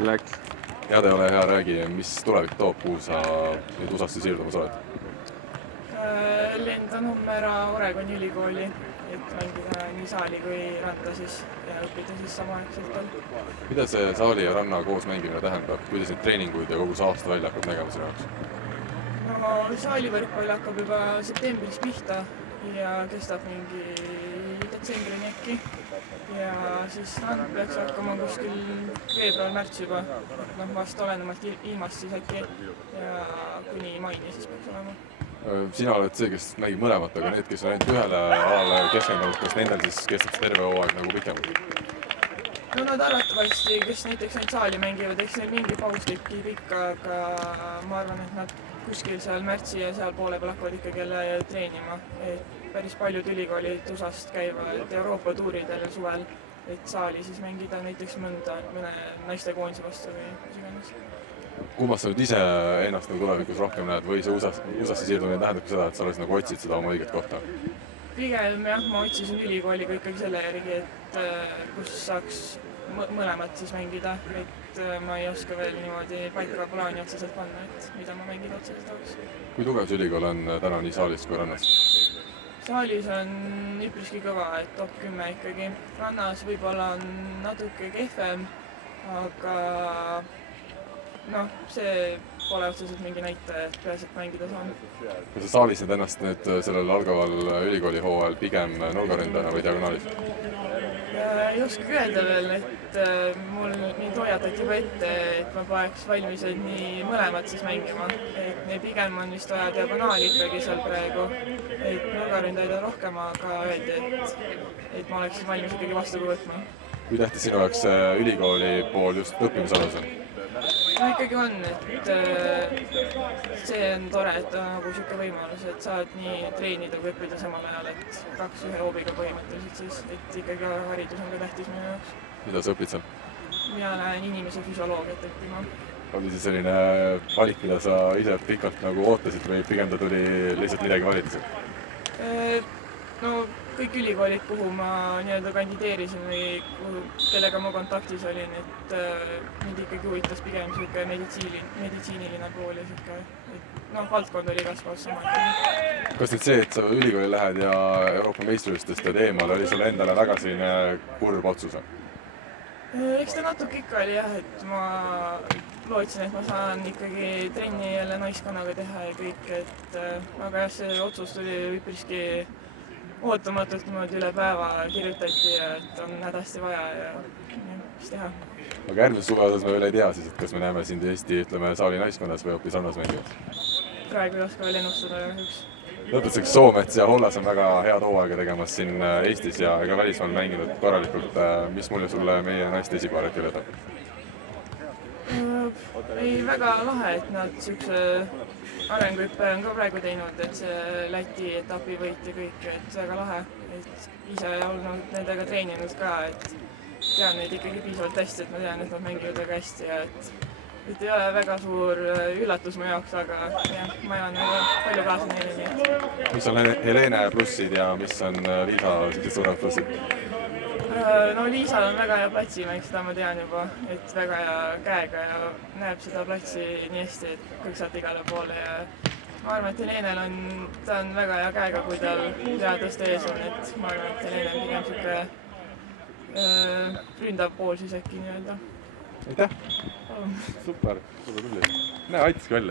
Läks. Teada ei ole hea, räägi, mis tulevik toob, kuhu sa nüüd USA-sse siirdumas oled? Lendan homme ära Oregoni ülikooli, et mängida nii saali kui randa siis ja õppida siis samaaegselt veel. Mida see saali ja ranna koos mängimine tähendab? Kuidas neid treeninguid ja kogu see aasta välja hakkab nägema sinu jaoks? No saalivõrkpall hakkab juba septembris pihta ja kestab mingi detsembrini äkki. Ja siis rand peaks hakkama kuskil veebruar-märts juba, vast olenemalt ilmast siis äkki ja kuni maini siis peaks olema. Sina oled see, kes mängib mõlemat, aga need, kes on ainult ühele alale keskendunud, kas nendel siis kestab see terve hooaeg nagu pikemalt? No nad arvatavasti, kes näiteks ainult saali mängivad, eks neil mingi paus tekib ikka, aga ma arvan, et nad kuskil seal märtsi ja seal poole peal hakkavad ikkagi jälle treenima. Et päris paljud ülikoolid USA-st käivad Euroopa tuuridel suvel, et saali siis mängida näiteks mõne naistekoondise vastu või mis iganes. Kummas sa nüüd ise ennast nagu tulevikus rohkem näed või see USA-sse siirdumine tähendabki seda, et sa alles nagu otsid seda oma õiget kohta? Pigem jah, ma otsisin ülikooliga ikkagi selle järgi, et kus saaks mõlemat siis mängida, et ma ei oska veel niimoodi paika plaani otseselt panna, et mida ma mängida otseselt tahaks. Kui tugev see ülikool on täna nii saalis kui rannas? Saalis on üpriski kõva, et top 10 ikkagi. Rannas võib-olla on natuke kehvem, aga see pole otseselt mingi näitaja, et peaasjalt mängida saan. Kas sa saalis need ennast nüüd sellel algaval ülikooli hooajal pigem nurgaründajana või diagonaalis? Ei oskagi öelda veel, et mul nii hoiatati juba ette, et ma paneks valmis nii mõlemad siis mängima. Et pigem on vist vaja diagonaali ikkagi seal praegu, et nurgaründajaid on rohkem, aga öeldi, et ma oleksin valmis ikkagi vastu võtma. Kui tähtis sinu jaoks ülikooli pool just õppimisalus on? No ikkagi on, et see on tore, et on nagu siuke võimalus, et saad nii treenida kui õppida samal ajal, et 2 ühe hoobiga põhimõtteliselt siis, et ikkagi haridus on ka tähtis minu jaoks. Mida sa õpid seal? Mina lähen inimese füsioloogiat õppima. Oli see selline valik, mida sa ise pikalt nagu ootasid või pigem ta tuli lihtsalt midagi valida seal? No kõik ülikoolid, kuhu ma nii-öelda kandideerisin või kellega ma kontaktis olin, et mind ikkagi huvitas pigem siuke meditsiiniline pool ja siuke, et valdkond oli igas kohas sama. Kas nüüd see, et sa ülikooli lähed ja Euroopa meistrivõistlustest teed eemale, oli sulle endale väga selline kurb otsus? Eks ta natuke ikka oli jah, et ma lootsin, et ma saan ikkagi trenni jälle naiskonnaga teha ja kõik, et aga jah, see otsus tuli üpriski ootamatult niimoodi üle päeva kirjutati ja et on hädasti vaja ja mis teha. Aga järgmises suve osas me veel ei tea siis, et kas me näeme sind Eesti, ütleme, saali naiskonnas või hoopis rannas mängimas? Praegu ei oska veel ennustada kahjuks. Lõpetuseks Soomets ja Hollas on väga head hooaega tegemas siin Eestis ja ka välismaal mänginud korralikult. Mis mulje sulle meie naiste esipaar hetkel jätab? Ei, väga lahe, et nad siukse arenguhüppe on ka praegu teinud, et see Läti etapi võit ja kõik, et väga lahe, et ise olnud nendega treeninud ka, et tean neid ikkagi piisavalt hästi, et ma tean, et nad mängivad väga hästi ja et ei ole väga suur üllatus mu jaoks, aga jah, ma jään palju kaasa neile nii. Mis on Helene plussid ja mis on Liisa sellised suuremad plussid? No Liisal on väga hea platsimäng, seda ma tean juba, et väga hea käega ja näeb seda platsi nii hästi, et kõik saad igale poole ja ma arvan, et Helenel ta on väga hea käega, kui tal hea tõsta ees on, et ma arvan, et Helene on pigem siuke ründav pool siis äkki nii-öelda. Aitäh! Super, tubli. Näe, aitaski välja.